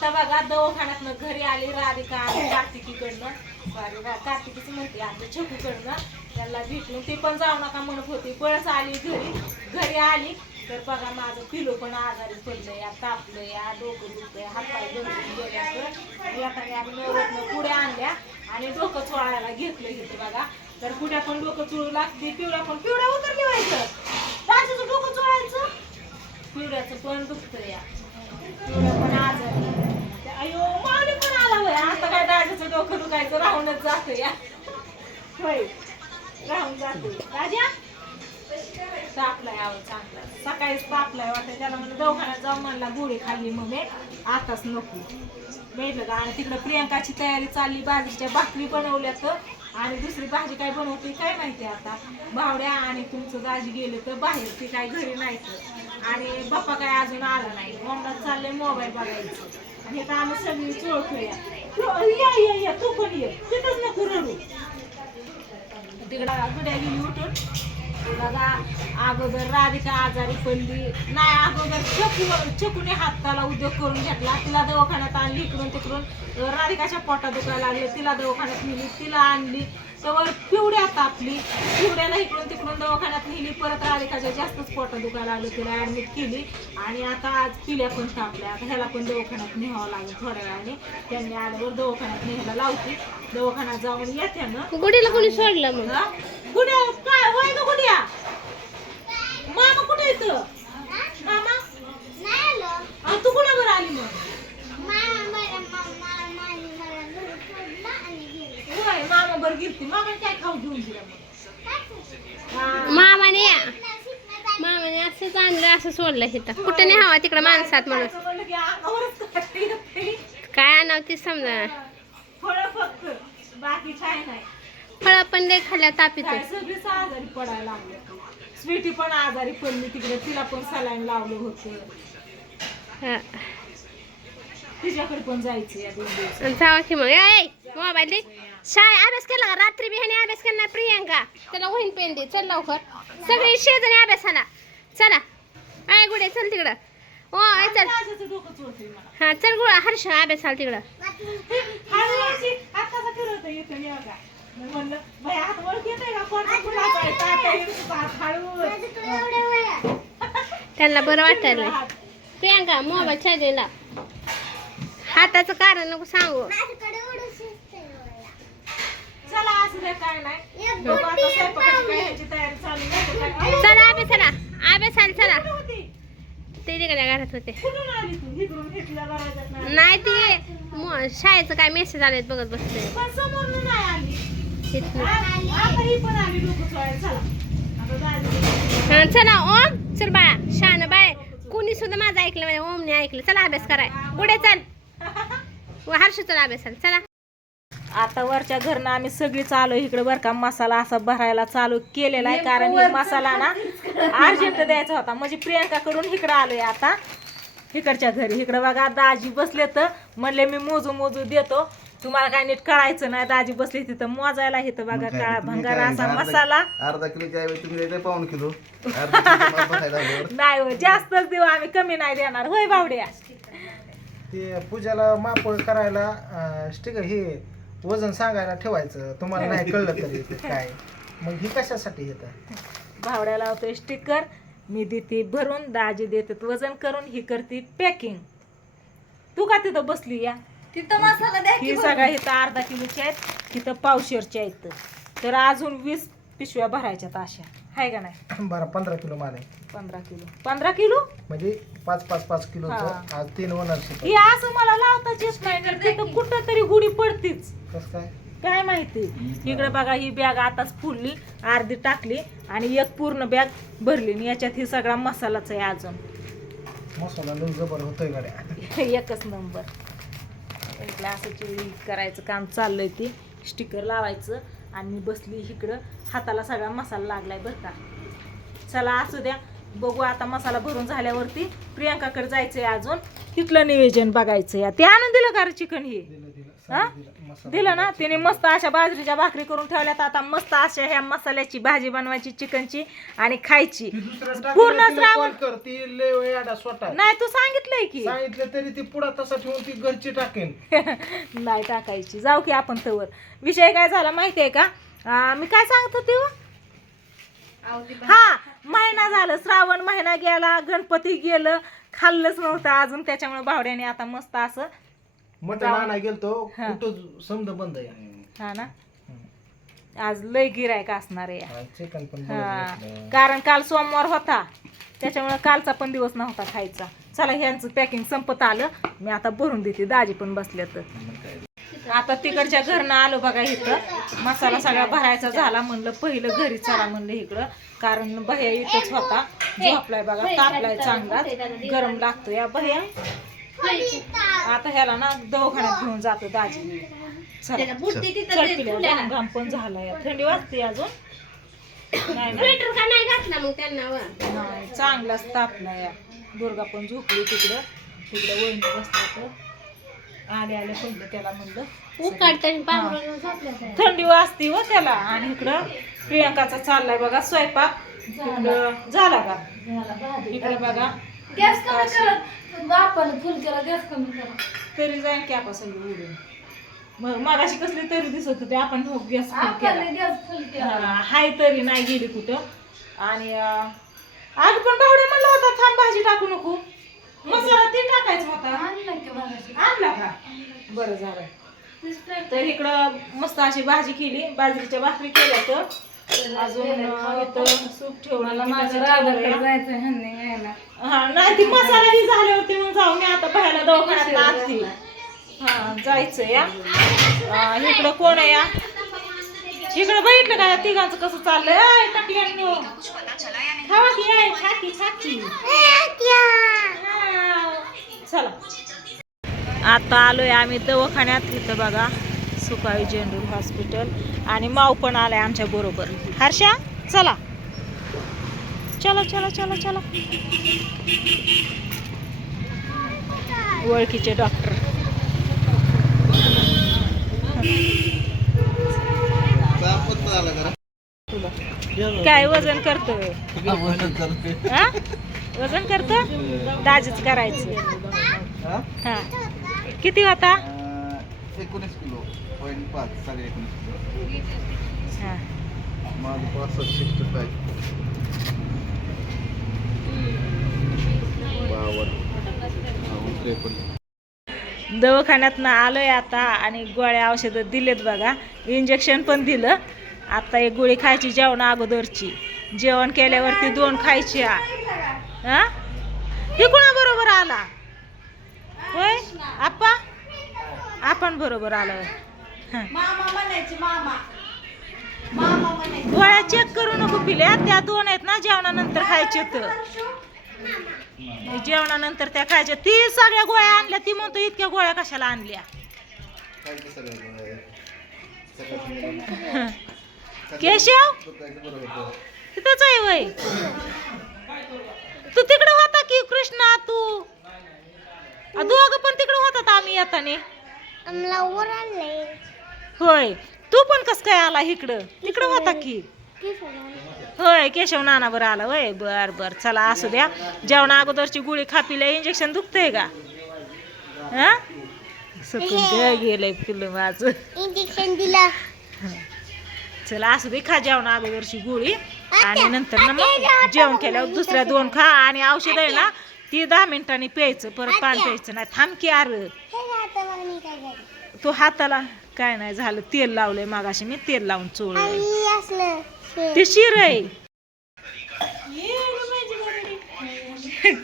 आता बघा दवाखान्यातनं घरी आली राधिका आणि कार्तिकीकडनं, सॉरी कार्तिकीच म्हणते आता छकूकडनं त्याला भेटून ती पण जाऊ नका म्हणत होती. पळस आली घरी आली तर बघा माझं पिलो पण आजारी पडलं या, तापलं या, डोकं दुखतंय, हातपाय गळून गेल्या. आता आम्ही नवरत्न पुढे आणल्या आणि डोकं चोळायला घेतलं इथे बघा. तर कुठ्या पण डोकं चोळू लागते, पिवळ्या उतरली व्हायचं, ताजीचं डोकं चोळायचं, पिवळ्याचं पण दुखतं या, पिवळ्या पण आजारी. अयो मावली पण आला होय. आता काय दाजीचं डोकं दुखायचं राहूनच जातं या, होय राहून जातो. राजा तापलाय आव चांगला, सकाळीच तापलाय वाटतं. त्याला म्हणजे दवाखान्यात जाऊन म्हणला गोळी खाल्ली मग आताच नको भेटलं का. आणि तिकडं प्रियंकाची तयारी चालली, बाजरीच्या भाकरी बनवल्या तर आणि दुसरी भाजी काय बनवते काय माहिती. आता भावड्या आणि तुमचं दाजी गेले तर बाहेर, ते काय घरी नाही तर. आणि बाप्पा काय अजून आला नाही, मम्मात चाललंय मोबाईल बघायचं. आणि तर आम्ही सगळी चोळतोया. या तू पण ये, तिथंच नको रडू. तिकडं गुड्या गेली उठून. बघा अगोदर राधिका आजारी पडली नाही, अगोदर चकूने हाताला उद्योग करून घेतला, तिला दवाखान्यात आणली. इकडून तिकडून राधिकाच्या पोटात दुखायला लागले, तिला दवाखान्यात नेली, तिला आणली. तर पिवड्या तापली, पिवड्याला इकडून तिकडून दवाखान्यात नेली. परत राधिकाच्या जास्तच पोटात दुखायला लागलं, तिला ऍडमिट केली. आणि आता आज पिल्या पण तापल्या, आता ह्याला पण दवाखान्यात न्यावं लागेल थोड्या वेळाने. त्यांनी आल्यावर दवाखान्यात न्यायला लावती, दवाखान्यात जाऊन येते ना. गुडीला कोणी सोडलं मग? गुड्या काय होय ग गुड्या, मामा कुठे येत? मामा नाही आलो. तू कुणावर आली मग? होय मामा बर गेलती. मामा काय खाऊ घेऊन दिला मग? मामाने असंच आणलं, असं सोडलं इथं. कुठे नाही हवा तिकडं माणसात म्हणून काय आणावं ती समजा. फळ फक्त, बाकी काय नाही. फळं पण लय खाल्ल्या तापीत. सगळीच आजारी पडायला लागले. स्वीटी पण आजारी पडली तिकडे, तिला पण सलाईन लावलं होतं. तिच्याकडे पण जायचं या 2 दिवस. जावा की मग. मोबाईल दे. शाळेत अभ्यास केला का? रात्री बी ह्याने अभ्यास केला नाही प्रियंका, त्याला वहीन पेन दे. चल लवकर, सगळी शेजारी अभ्यासाला चला. आय गुडे चल तिकडं. ओ चल. हा चल गुळा हर्ष अभ्यासाला तिकडं. त्यांना बरं वाटायला. प्रियंका मोबाईल चार्जिंगला, हाताचं कारण नको सांगू. चला असं दे, काय नाही. चला अभ्यासाला चला. ते तिकडे घरात होते नाही, ते शाळेचं काय मेसेज आलेत बघत बसते. चला ओम चल बाळा, शान बाळे. कुणी सुद्धा माझं ऐकलं म्हणजे ओमने ऐकलं. चला अभ्यास कराय. पुढे चल. हर्ष चला अभ्यासाला चला. आता वरच्या घरनं आम्ही सगळीच आलो इकडे बरं का. मसाला असा भरायला चालू केलेला आहे, कारण हे मसाला ना अर्जंट द्यायचा होता. म्हणजे प्रियंकाकडून इकडं आलोय आता इकडच्या घरी. इकडं बघा दाजी बसले, तर म्हणले मी मोजू देतो. तुम्हाला काय नीट कळायचं नाही. दाजी बसली तिथं मोजायला. इथं बघा काळा भंगारा असा मसाला. अर्धा किलो पाऊण किलो नाही हो, जास्तच देऊ आम्ही, कमी नाही देणार. होय बावड्या? ते पूजाला माप करायला स्टिकर हे वजन सांगायला ठेवायचं. तुम्हाला नाही कळलं तरी काय, मग ही कशासाठी येतं? भावड्या लावतोय स्टिकर, मी देते भरून, दाजी देतात वजन करून, ही करते पॅकिंग. तू का तिथं बसली या? तिथं मसाला द्या की. ही सगळ्या इथं अर्धा किलोच्या आहेत, तिथं पावशेरच्या आहेत. तर अजून 20 पिशव्या भरायच्यात अशा, हाय का नाही? बरं 15 किलो माल आहे. 15 किलो म्हणजे 5 किलो. हा. आज 3 ओनरशिप. हे असं मला लावताच येत नाही, तिथं कुठं तरी गुढी पडतीच, कसं काय काय माहिती. इकडे बघा ही बॅग आताच फुलली, अर्धी टाकली आणि एक पूर्ण बॅग भरली. आणि याच्यात ही सगळा मसालाच आहे. अजून मसाला लई जबर होतोय गाड्या. एकच नंबर. इकडे असं चिली करायचं काम चाललंय, ते स्टिकर लावायचं. आणि मी बसली इकडं, हाताला सगळा मसाला लागलाय बरं का. चला असू द्या, बघू आता मसाला भरून झाल्यावरती प्रियंकाकडे जायचंय. अजून तिथलं नियोजन बघायचं. या ते आणून दिलं का चिकन? हे हा मसाला दिलं ना तिने मस्त अशा बाजरीच्या भाकरी करून ठेवल्यात. आता मस्त अशा ह्या मसाल्याची भाजी बनवायची चिकनची आणि खायची. ती दुसरं टाकलं पूर्ण तिला श्रावण- call कर, ती लय वेळ याडा स्वतः नाही तू सांगितलंय की सांगितलं तरी ती पुढा तसा ठेवून ती घरची टाकेन. नाही टाकायची. जाऊ की आपण तवर. विषय काय झाला माहितीये का? मी काय सांगत होते हो? हा, महिना झालं, श्रावण महिना गेला, गणपती गेलं, खाल्लंच नव्हतं अजून. त्याच्यामुळे भावड्याने आता मस्त असं मटण आणायला गेलतो हा. कुठं समजा बंद आहे. हा ना, आज लय गिरायक असणार आहे. हा, चिकन पण हा, बरं घेतलं. कारण काल सोमवार होता त्याच्यामुळे कालचा पण दिवस नव्हता खायचा. चला ह्यांचं पॅकिंग संपत आलं. मी आता भरून देते. दाजी पण बसले तर आता तिकडच्या घरनं आलो बघा. इथं मसाला सगळा भरायचा झाला. म्हणलं पहिलं घरी चला म्हणलं इकडं, कारण भैया इथंच होता. झोपलाय बघा, तापलाय चांगला, गरम लागतो या भैया. आता ह्याला ना दवाखान्यात घेऊन जातो दाजी. चला चल पिल्या, घाम पण झालाय. थंडी वाजते अजून नाही ना? स्वेटर का नाही घातला मग त्यांना वर? नाही, चांगलाच तापला या. दुर्गा पण झोपली तिकडं. तिकडं वहिनी बसतात. आले आले म्हणलं त्याला, म्हणलं उकाडताना पांघरून झोपलं काय? थंडी वाजती हो त्याला. आणि इकडं प्रियंकाचा चाललाय बघा स्वयंपाक. इकडं झाला का? इकडे बघा गॅस कमी करा, बापाला फुल केला, गॅस कमी करा. तरी जाईन की आपण सगळी उडून. मग मागाशी कसली तरी दिसत होते. आपण गॅस फुल केला. आपण गॅस फुल केला. हाय तरी नाही गेली कुठं. आणि आज पण भावड्या म्हणलं होता थांब भाजी टाकू नको, मसाला ते टाकायचा होता. आणलं की बघाशी. आणला का? बरं झालं. तर इकडं मस्त अशी भाजी केली, बाजरीच्या भाकरी केल्या. तर अजून इथं सूप ठेवलं. माझं रागाकडे जायचं ह्यांनी यायला. हा नाही, ती मसाला ही झाले होते मग जाऊ. मी आता बाहेर दवाखान्यात आणते. हा जायचं या. इकडं कोण आहे या? इकडं बघितलं का तिघांचं कसं चाललंय? आय, टाकल्याने खावा की आहे, खाकी खाकी. चला आता आलोय आम्ही दवाखान्यात. इथं बघा सुकाई जनरल हॉस्पिटल. आणि माऊ पण आलाय आमच्या बरोबर. हर्षा चला चला चला चला चला. ओळखीचे डॉक्टर. तुला काय वजन करतोय? हा? वजन करतो? दाजीच करायचं. हा किती होता? 19 किलो 0.5 19 किलो. हा माझं 65 दवाखान्यात आलोय आता. आणि गोळ्या औषधं दिलेत बघा. इंजेक्शन पण दिलं. आता एक गोळी खायची जेवण अगोदरची. जेवण केल्यावरती 2 खायच्या. हा हे कोणाबरोबर आला होय? आप्पा आपण बरोबर आलोय. मामा म्हणायची, मामा मामा म्हणायची. गोळ्या चेक करू नको पिल्या. त्या 2 आहेत ना जेवणानंतर खायचे. तर जेवणानंतर त्या खायच्या. ती सगळ्या गोळ्या आणल्या. ती म्हणतो इतक्या गोळ्या कशाला आणल्या? केशव तिथंच आहे वय. तू तिकडे होता की कृष्णा? तू दोघं पण तिकडे होतात आम्ही येताने. होय तू पण कस काय आला इकडं? तिकडे होता की? होय केशव नाना बरं आला वय. बर बर चला असू द्या. जेवणा अगोदरची गोळी खापिल्या. इंजेक्शन दुखतंय का? हा सकून गेलंय पिल्लू माझं. इंजेक्शन दिला. चला असू दे. खा जेवणा अगोदरची गोळी. आणि नंतर ना मग जेवण केल्यावर दुसऱ्या 2 खा. आणि औषध आहे ना ती 10 मिनिटांनी प्यायचं. परत पाणी प्यायचं नाही. थांब की यार. तो हाताला काय नाही झालं. तेल लावलंय मागाशी मी. तेल लावून चोळलंय. ते शिर आहे.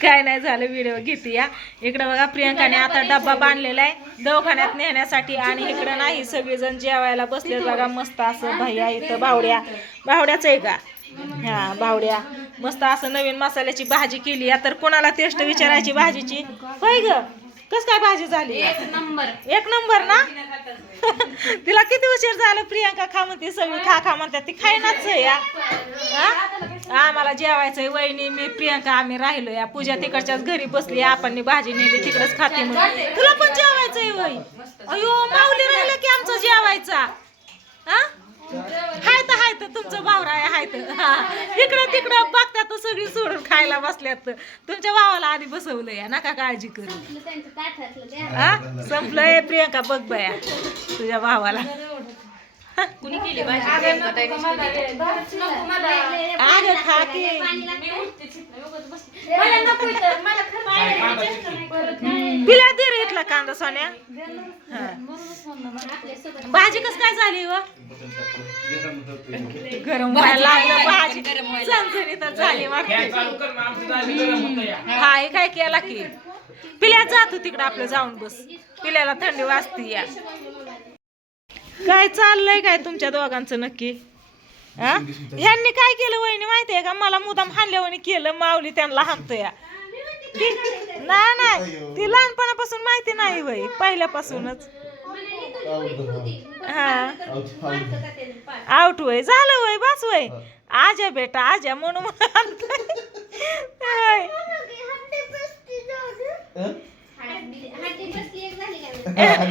काय नाही झालं. व्हिडिओ घेते या. इकडं बघा प्रियंकाने आता डब्बा बांधलेला आहे दवाखान्यात नेण्यासाठी. आणि इकडं नाही सगळेजण जेवायला बसले बघा. मस्त असं भैया इथं भावड्याच आहे का? हा भावड्या मस्त असं नवीन मसाल्याची भाजी केली. तर कोणाला टेस्ट विचारायची भाजीची? होय ग कस काय भाजी झाली? एक नंबर ना. तिला किती उशीर झालं. प्रियंका खा म्हणते. सगळी खा म्हणतात. ती खायनाच या. आम्हाला जेवायचंय. वहिनी मी प्रियंका आम्ही राहिलो या. पूजा तिकडच्याच घरी बसली. आपण भाजी नेली तिकडच खाते म्हणून. तुला पण जेवायचं जेवायचंय वय अयो माऊली राहिलं की आमचं जेवायचा हा हाय तर तुमचं भावराय हाय तर इकडं तिकडं बघतात तर सगळी सोडून खायला बसल्यात तुमच्या भावाला आधी बसवलं या नका काळजी करू हा संपलंय प्रियंका बघ बया तुझ्या भावाला कुणी केली भाजी अगं खा की पिल्या दे रे इथला कांदा सोन्या भाजी कस काय झाली व गरम व्हायला लागलं भाजी चणचणीत झाली हा हे काय केला की पिल्या जातो तिकडं आपलं जाऊन बस पिल्याला थंडी वाजती या काय चाललंय काय तुमच्या दोघांचं नक्की हा यांनी काय केलं वहिनी माहितीये का मला मुदाम हाणल्यावानी केलं माऊली त्यांना हाणतो या नाही ती लहानपणापासून माहिती नाही वय पहिल्यापासूनच हा आउट वय झालं वय बस वय आजा बेटा आजा म्हणून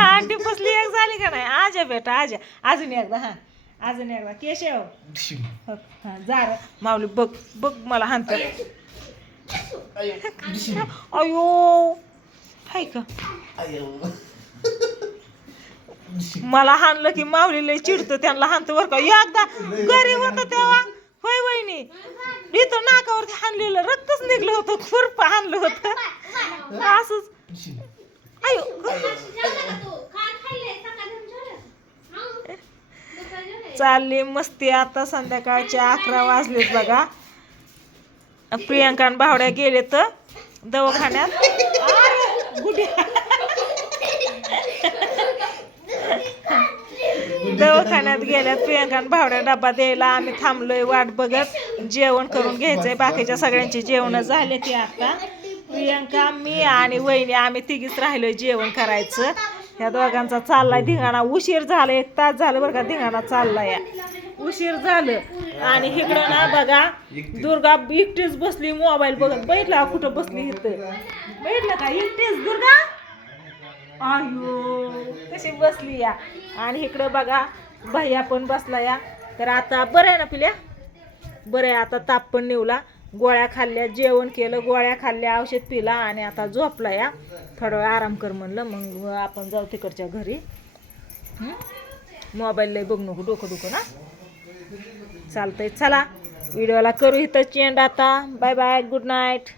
हांडी बसली एक झाली का नाही आजा बेटा आजा अजून एकदा केशव हा जा रे. माऊली बघ बघ मला हाणत अयो हाय का मला हाणलं की माऊली लय चिडतो त्यांना हाणतो बरं का एकदा घरी होतं तेव्हा होय वहिनी इथं नाकावरती हाणलेलं रक्तच निघलं होतं खुरपं हाणलं होतं असंच अयो चालली मस्ती आता संध्याकाळच्या 11 वाजलेत बघा प्रियंका आणि भावड्या गेले तर दवाखान्यात दवाखान्यात गेल्यात प्रियंका आणि भावड्या डबा द्यायला आम्ही थांबलोय वाट बघत जेवण करून घ्यायचंय बाकीच्या सगळ्यांची जेवण झाले ते आता प्रियंका मी आणि वहिनी आम्ही तिघीच राहिलोय जेवण करायचं ह्या दोघांचा चाललाय धिंगाणा उशीर झाला 1 तास झालं बरं का धिंगाणा चाललाय उशीर झालं आणि इकडं ना बघा दुर्गा एकटीच बसली मोबाईल बघत बघितला कुठं बसली इथं बघितलं का एकटीच दुर्गा अयो कशी बसली या आणि इकडं बघा भैया पण बसला या तर आता बरं आहे ना पिल्या बरं आहे आता ताप पण निवला गोळ्या खाल्ल्या जेवण केलं गोळ्या खाल्ल्या औषध पिला आणि आता झोपला या थोडा वेळ आराम कर म्हणलं मग आपण जाऊ तिकडच्या घरी मोबाईल लय बघ नको डोकं दुखं ना चालतंय चला व्हिडिओला करू इथं चेंड आता बाय बाय गुड नाईट